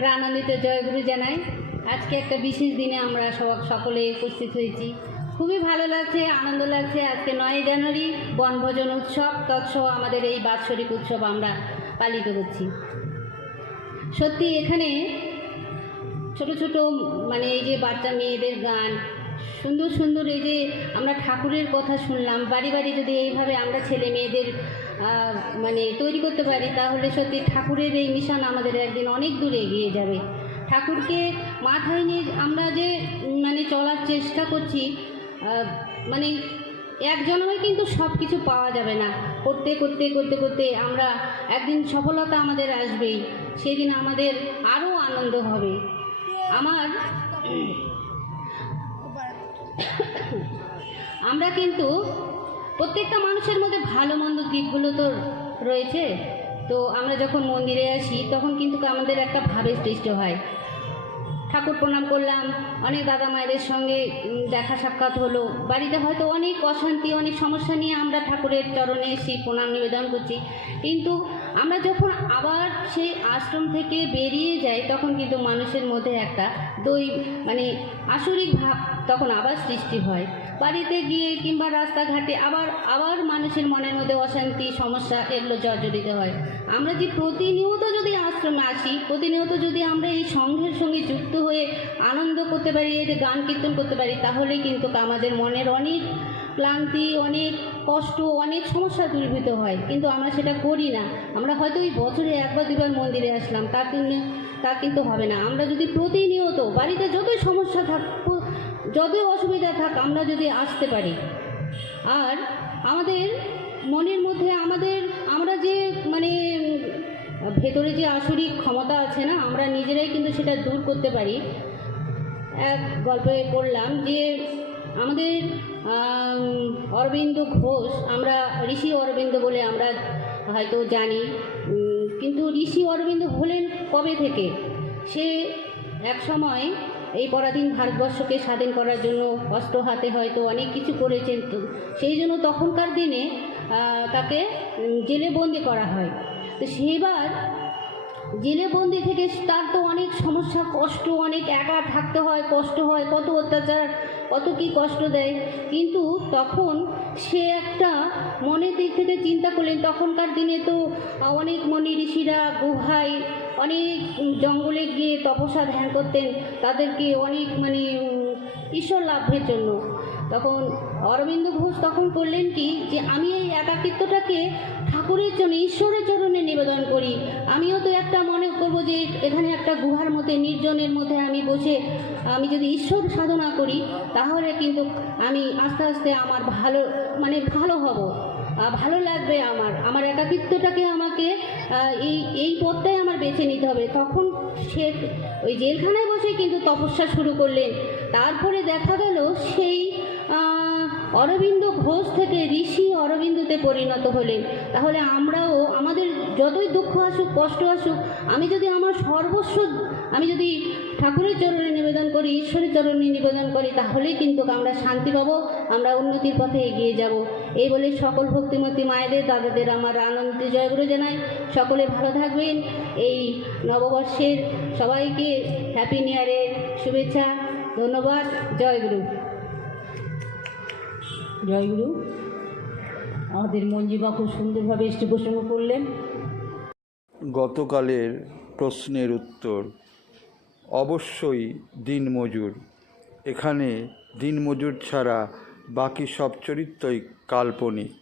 প্রাণান্বিত জয়গুরু জানাই। আজকে একটা বিশেষ দিনে আমরা সকলে উপস্থিত হয়েছি। খুবই ভালো লাগছে, আনন্দ লাগছে। আজকে 9 জানুয়ারি বনভোজন উৎসব, তৎসহ আমাদের এই বাৎসরিক উৎসব আমরা পালিত করছি। সত্যি এখানে ছোট ছোট মানে এই যে বাচ্চা মেয়েদের গান, সুন্দর সুন্দর এই যে আমরা ঠাকুরের কথা শুনলাম, বাড়ি বাড়ি যদি এইভাবে আমরা ছেলে মেয়েদের মানে তৈরি করতে পারি, তাহলে সত্যি ঠাকুরের এই মিশন আমাদের একদিন অনেক দূরে এগিয়ে যাবে। ঠাকুরকে মাথায় নিয়ে আমরা যে মানে চলার চেষ্টা করছি, মানে এক জন্মে কিন্তু সব কিছু পাওয়া যাবে না। করতে করতে করতে করতে আমরা একদিন সফলতা আমাদের আসবেই, সেদিন আমাদের আরও আনন্দ হবে। আমরা কিন্তু প্রত্যেকটা মানুষের মধ্যে ভালো মন্দ দিকগুলো তো রয়েছে। তো আমরা যখন মন্দিরে আসি তখন কিন্তু আমাদের একটা ভাবের সৃষ্টি হয়। ঠাকুর প্রণাম করলাম, অনেক দাদা মায়েদের সঙ্গে দেখা সাক্ষাৎ হলো, বাড়িতে হয়তো অনেক অশান্তি, অনেক সমস্যা নিয়ে আমরা ঠাকুরের চরণে এসে প্রণাম নিবেদন করছি, কিন্তু আমরা যখন আবার সেই আশ্রম থেকে বেরিয়ে যাই তখন কিন্তু মানুষের মধ্যে একটা মানে আসরিক ভাব তখন আবার সৃষ্টি হয়। বাড়িতে গিয়ে কিংবা রাস্তাঘাটে আবার মানুষের মনের মধ্যে অশান্তি, সমস্যা এগুলো জর্জরিত হয়। আমরা যে প্রতিনিয়ত যদি আশ্রমে আসি, প্রতিনিয়ত যদি আমরা এই সংঘের সঙ্গে যুক্ত হয়ে আনন্দ করতে পারি, এই যে গান কীর্তন করতে পারি, তাহলেই কিন্তু আমাদের মনের অনেক ক্লান্তি, অনেক কষ্ট, অনেক সমস্যা দূরীভূত হয়। কিন্তু আমরা সেটা করি না। আমরা হয়তো ওই বছরে একবার দুবার মন্দিরে আসলাম, তা কিন্তু হবে না। আমরা যদি প্রতিনিয়ত বাড়িতে যতই সমস্যা থাক, যতই অসুবিধা থাক, আমরা যদি আসতে পারি, আর আমাদের মনের মধ্যে আমরা যে মানে ভেতরে যে আসরিক ক্ষমতা আছে না, আমরা নিজেরাই কিন্তু সেটা দূর করতে পারি। এক গল্পে পড়লাম যে আমাদের অরবিন্দ ঘোষ, আমরা ঋষি অরবিন্দ বলে আমরা হয়তো জানি, কিন্তু ঋষি অরবিন্দ হলেন কবে থেকে? সে এক সময় এই পরাধীন ভারতবর্ষকে স্বাধীন করার জন্য অস্ত্র হাতে হয়তো অনেক কিছু করেছেন, তো সেই জন্য তখনকার দিনে তাকে জেলে বন্দি করা হয়। তো সেবার জেলে বন্দি থেকে তার তো অনেক সমস্যা, কষ্ট, অনেক একা থাকতে হয়, কষ্ট হয়, কত অত্যাচার, কত কি কষ্ট দেয়। কিন্তু তখন সে একটা মনের দিক থেকে চিন্তা করলেন, তখনকার দিনে তো অনেক মনি ঋষিরা গুহায়, অনেক জঙ্গলে গিয়ে তপস্যা ধ্যান করতেন, তাদেরকে অনেক মানে ঈশ্বর লাভের জন্য। তখন অরবিন্দ ঘোষ তখন করলেন কি, যে আমি এই একাকিত্বটাকে ঠাকুরের জন্য, ঈশ্বরের চরণে নিবেদন করি। আমিও তো একটা মনে করব যে এখানে একটা গুহার মধ্যে, নির্জনের মধ্যে আমি বসে আমি যদি ঈশ্বর সাধনা করি, তাহলে কিন্তু আমি আস্তে আস্তে আমার ভালো হব, ভালো লাগবে। আমার একাকিত্বটাকে আমাকে এই পথটাই আমার বেছে নিতে হবে। তখন সে ওই জেলখানায় বসে কিন্তু তপস্যা শুরু করলেন। তারপরে দেখা গেল সেই অরবিন্দ ঘোষ থেকে ঋষি অরবিন্দতে পরিণত হলেন। তাহলে আমরাও আমাদের যতই দুঃখ আসুক, কষ্ট আসুক, আমি যদি আমার সর্বস্ব আমি যদি ঠাকুরের চরণে নিবেদন করি, ঈশ্বরের চরণে নিবেদন করি, তাহলেই কিন্তু আমরা শান্তি পাবো, আমরা উন্নতির পথে এগিয়ে যাব। এই বলে সকল ভক্তিমতী মায়েদের, দাদাদের আমার আনন্দ জয়গুরু জানাই। সকলে ভালো থাকবেন। এই নববর্ষের সবাইকে হ্যাপি নিউ ইয়ারের শুভেচ্ছা, ধন্যবাদ। জয়গুরু। জয়গুরু। আমাদের মঞ্জিমা খুব সুন্দরভাবে এসে প্রসঙ্গ করলেন। গতকালের প্রশ্নের উত্তর অবশ্যই দিনমজুর। এখানে দিনমজুর ছাড়া বাকি সব চরিত্রই কাল্পনিক।